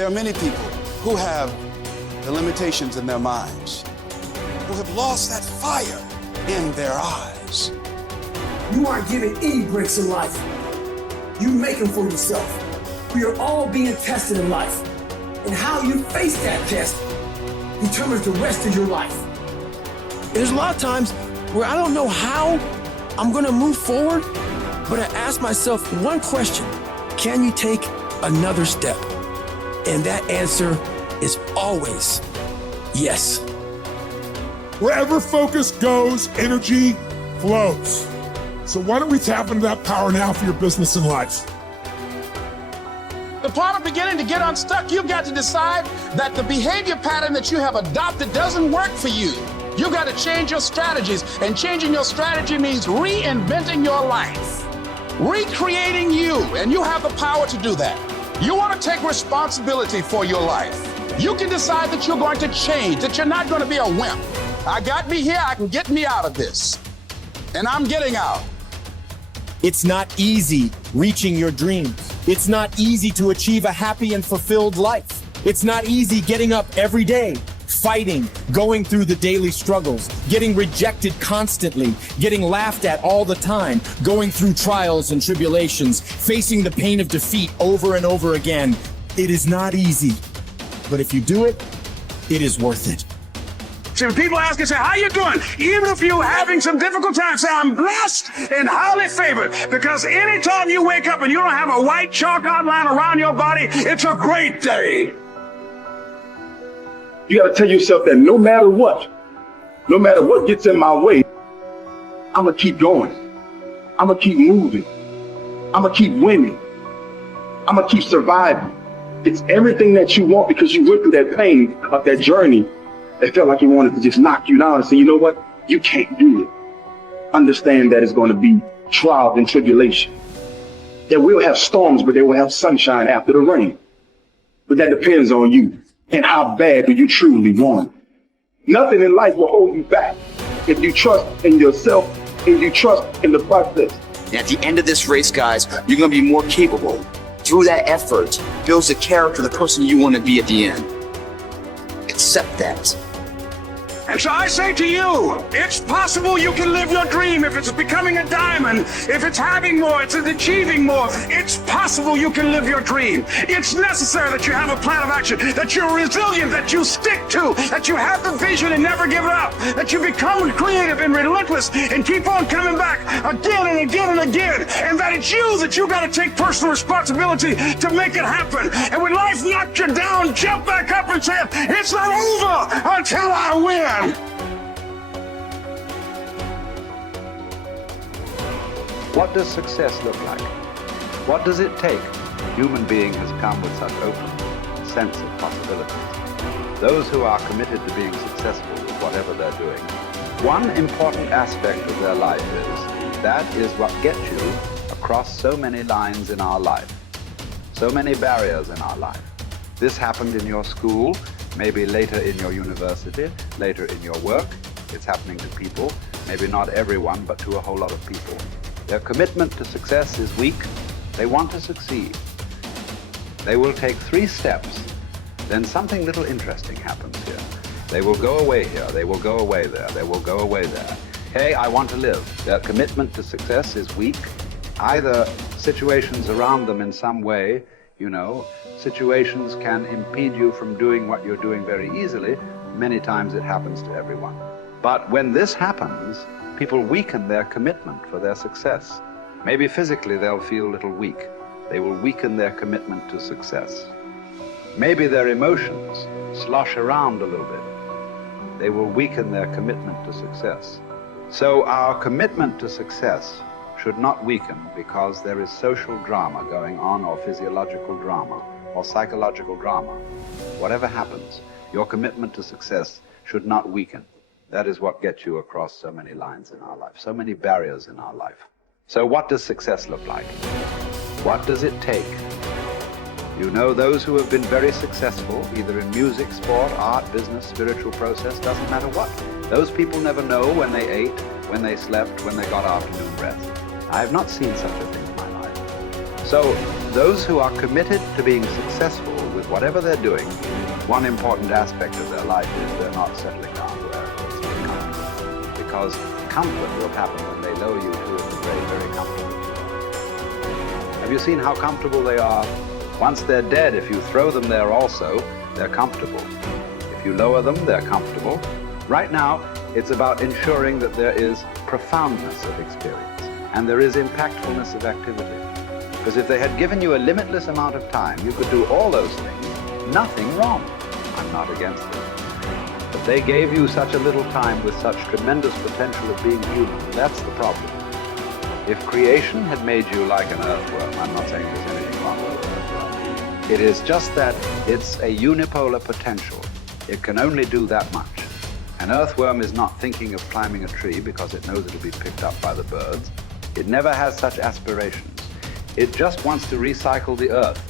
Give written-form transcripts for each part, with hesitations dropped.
There are many people who have the limitations in their minds, who have lost that fire in their eyes. You aren't given any breaks in life. You make them for yourself. We are all being tested in life. And how you face that test determines the rest of your life. There's a lot of times where I don't know how I'm gonna move forward, but I ask myself one question: can you take another step? And that answer is always yes. Wherever focus goes, energy flows. So why don't we tap into that power now for your business and life? The part of beginning to get unstuck, you've got to decide that the behavior pattern that you have adopted doesn't work for you. You've got to change your strategies, and changing your strategy means reinventing your life, recreating you, and you have the power to do that. You want to take responsibility for your life. You can decide that you're going to change, that you're not going to be a wimp. I got me here, I can get me out of this, and I'm getting out. It's not easy reaching your dreams. It's not easy to achieve a happy and fulfilled life. It's not easy getting up every day, fighting, going through the daily struggles, getting rejected constantly, getting laughed at all the time, going through trials and tribulations, facing the pain of defeat over and over again. It is not easy, but if you do it, it is worth it. See, when people ask you, say, how you doing? Even if you're having some difficult times, say, I'm blessed and highly favored. Because anytime you wake up and you don't have a white chalk outline around your body, it's a great day. You got to tell yourself that no matter what gets in my way, I'm going to keep going. I'm going to keep moving. I'm going to keep winning. I'm going to keep surviving. It's everything that you want, because you went through that pain of that journey. It felt like he wanted to just knock you down and say, you know what? You can't do it. Understand that it's going to be trials and tribulation. That we'll have storms, but they will have sunshine after the rain. But that depends on you and how bad do you truly want it. Nothing in life will hold you back if you trust in yourself and you trust in the process. And at the end of this race, guys, you're going to be more capable. Through that effort, builds the character, the person you want to be at the end. Accept that. And so I say to you, it's possible you can live your dream. If it's becoming a diamond, if it's having more, it's achieving more, it's possible you can live your dream. It's necessary that you have a plan of action, that you're resilient, that you stick to, that you have the vision and never give it up, that you become creative and relentless and keep on coming back again and again and again, and that it's you that you got to take personal responsibility to make it happen. And when life knocks you down, jump back up and say, it's not over until I win. What does success look like? What does it take? A human being has come with such open sense of possibilities. Those who are committed to being successful with whatever they're doing, one important aspect of their life that is what gets you across so many lines in our life, so many barriers in our life. This happened in your school, maybe later in your university, later in your work. It's happening to people, maybe not everyone, but to a whole lot of people. Their commitment to success is weak. They want to succeed. They will take 3 steps. Then something little interesting happens here. They will go away here. They will go away there. They will go away there. Hey, I want to live. Their commitment to success is weak. Either situations around them in some way, situations can impede you from doing what you're doing very easily. Many times it happens to everyone. But when this happens, people weaken their commitment for their success. Maybe physically they'll feel a little weak. They will weaken their commitment to success. Maybe their emotions slosh around a little bit. They will weaken their commitment to success. So our commitment to success should not weaken because there is social drama going on, or physiological drama, or psychological drama. Whatever happens, your commitment to success should not weaken. That is what gets you across so many lines in our life, so many barriers in our life. So what does success look like? What does it take? Those who have been very successful, either in music, sport, art, business, spiritual process, doesn't matter what. Those people never know when they ate, when they slept, when they got afternoon rest. I have not seen such a thing in my life. So those who are committed to being successful with whatever they're doing, one important aspect of their life is they're not settling down where it's very comfortable. Because comfort will happen when they lower you to the grave very comfortable. Have you seen how comfortable they are? Once they're dead, if you throw them there also, they're comfortable. If you lower them, they're comfortable. Right now, it's about ensuring that there is profoundness of experience and there is impactfulness of activity. Because if they had given you a limitless amount of time, you could do all those things, nothing wrong. I'm not against it. But they gave you such a little time with such tremendous potential of being human. That's the problem. If creation had made you like an earthworm, I'm not saying there's anything wrong with an earthworm. It is just that it's a unipolar potential. It can only do that much. An earthworm is not thinking of climbing a tree because it knows it'll be picked up by the birds. It never has such aspirations. It just wants to recycle the earth.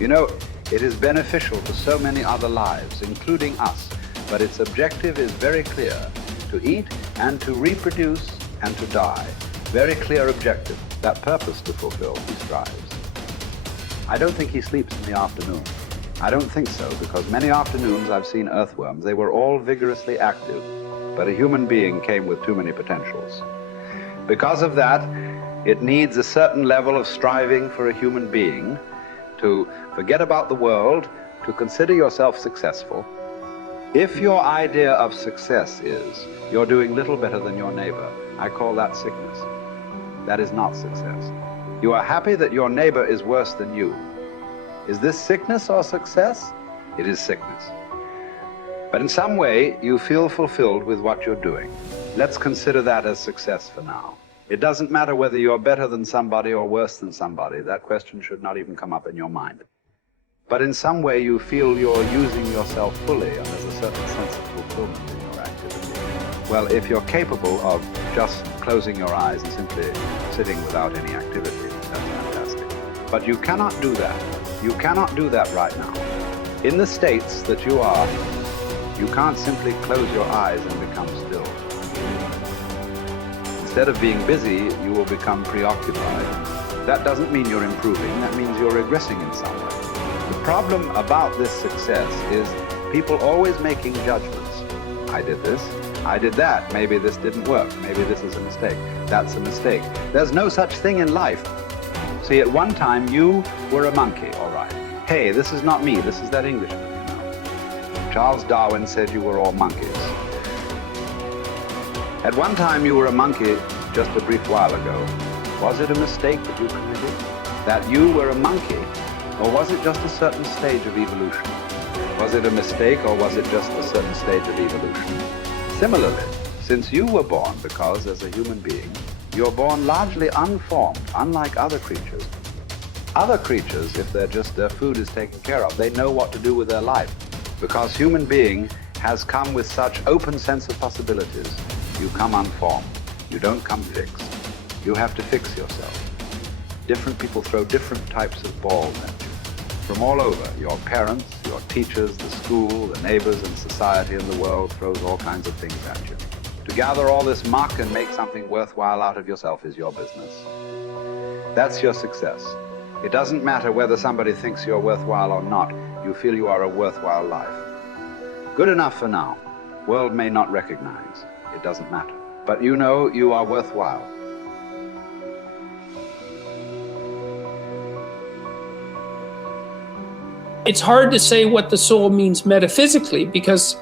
You know, it is beneficial to so many other lives, including us, but its objective is very clear: to eat and to reproduce and to die. Very clear objective. That purpose to fulfill, he strives. I don't think he sleeps in the afternoon. I don't think so, because many afternoons I've seen earthworms. They were all vigorously active, but a human being came with too many potentials. Because of that, it needs a certain level of striving for a human being to forget about the world, to consider yourself successful. If your idea of success is you're doing little better than your neighbor, I call that sickness. That is not success. You are happy that your neighbor is worse than you. Is this sickness or success? It is sickness. But in some way, you feel fulfilled with what you're doing. Let's consider that as success for now. It doesn't matter whether you're better than somebody or worse than somebody. That question should not even come up in your mind. But in some way, you feel you're using yourself fully, and there's a certain sense of fulfillment in your activity. Well, if you're capable of just closing your eyes and simply sitting without any activity, that's fantastic. But you cannot do that. You cannot do that right now. In the states that you are, you can't simply close your eyes and become still. Instead of being busy, you will become preoccupied. That doesn't mean you're improving, that means you're regressing in some way. The problem about this success is people always making judgments. I did this, I did that, maybe this didn't work, maybe this is a mistake, that's a mistake. There's no such thing in life. See, at one time you were a monkey, all right. Hey, this is not me, this is that Englishman, you know. Charles Darwin said you were all monkeys. At one time you were a monkey just a brief while ago. Was it a mistake that you committed? That you were a monkey? Or was it just a certain stage of evolution? Was it a mistake or was it just a certain stage of evolution? Similarly, since you were born, because as a human being, you're born largely unformed, unlike other creatures. Other creatures, if their food is taken care of, they know what to do with their life. Because human being has come with such open sense of possibilities. You come unformed. You don't come fixed. You have to fix yourself. Different people throw different types of balls at you. From all over, your parents, your teachers, the school, the neighbors, and society in the world throws all kinds of things at you. To gather all this muck and make something worthwhile out of yourself is your business. That's your success. It doesn't matter whether somebody thinks you're worthwhile or not. You feel you are a worthwhile life. Good enough for now. World may not recognize. It doesn't matter. But you know you are worthwhile. It's hard to say what the soul means metaphysically because,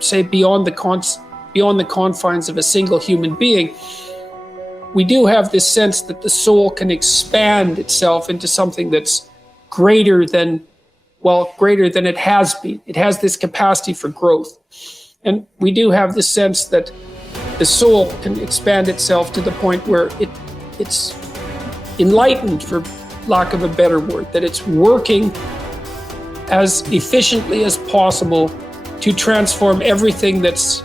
say beyond the confines of a single human being, we do have this sense that the soul can expand itself into something that's greater than it has been. It has this capacity for growth. And we do have this sense that the soul can expand itself to the point where it's enlightened, for lack of a better word, that it's working as efficiently as possible to transform everything that's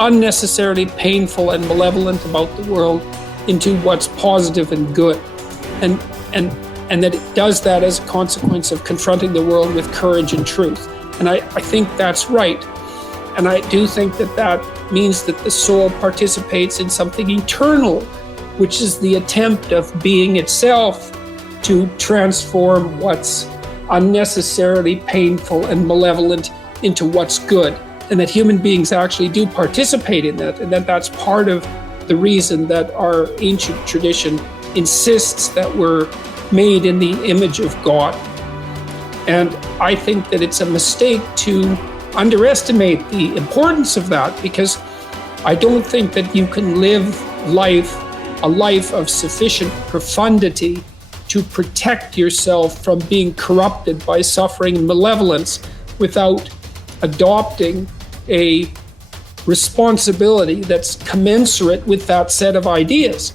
unnecessarily painful and malevolent about the world into what's positive and good. And that it does that as a consequence of confronting the world with courage and truth. And I think that's right. And I do think that means that the soul participates in something eternal, which is the attempt of being itself to transform what's unnecessarily painful and malevolent into what's good, and that human beings actually do participate in that, and that that's part of the reason that our ancient tradition insists that we're made in the image of God. And I think that it's a mistake to underestimate the importance of that, because I don't think that you can live a life of sufficient profundity to protect yourself from being corrupted by suffering and malevolence without adopting a responsibility that's commensurate with that set of ideas.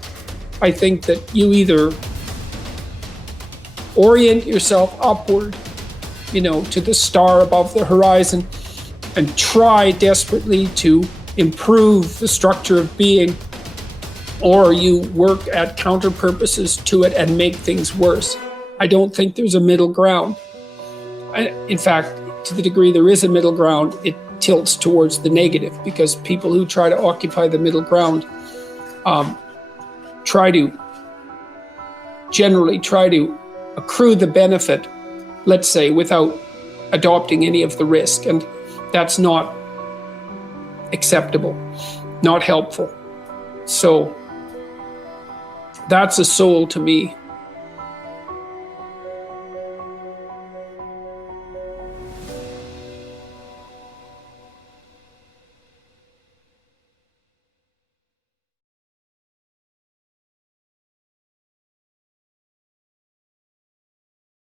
I think that you either orient yourself upward, to the star above the horizon, and try desperately to improve the structure of being, or you work at counter purposes to it and make things worse. I don't think there's a middle ground. In fact, to the degree there is a middle ground, it tilts towards the negative, because people who try to occupy the middle ground generally try to accrue the benefit, let's say, without adopting any of the risk. And that's not acceptable, not helpful. So that's a soul to me.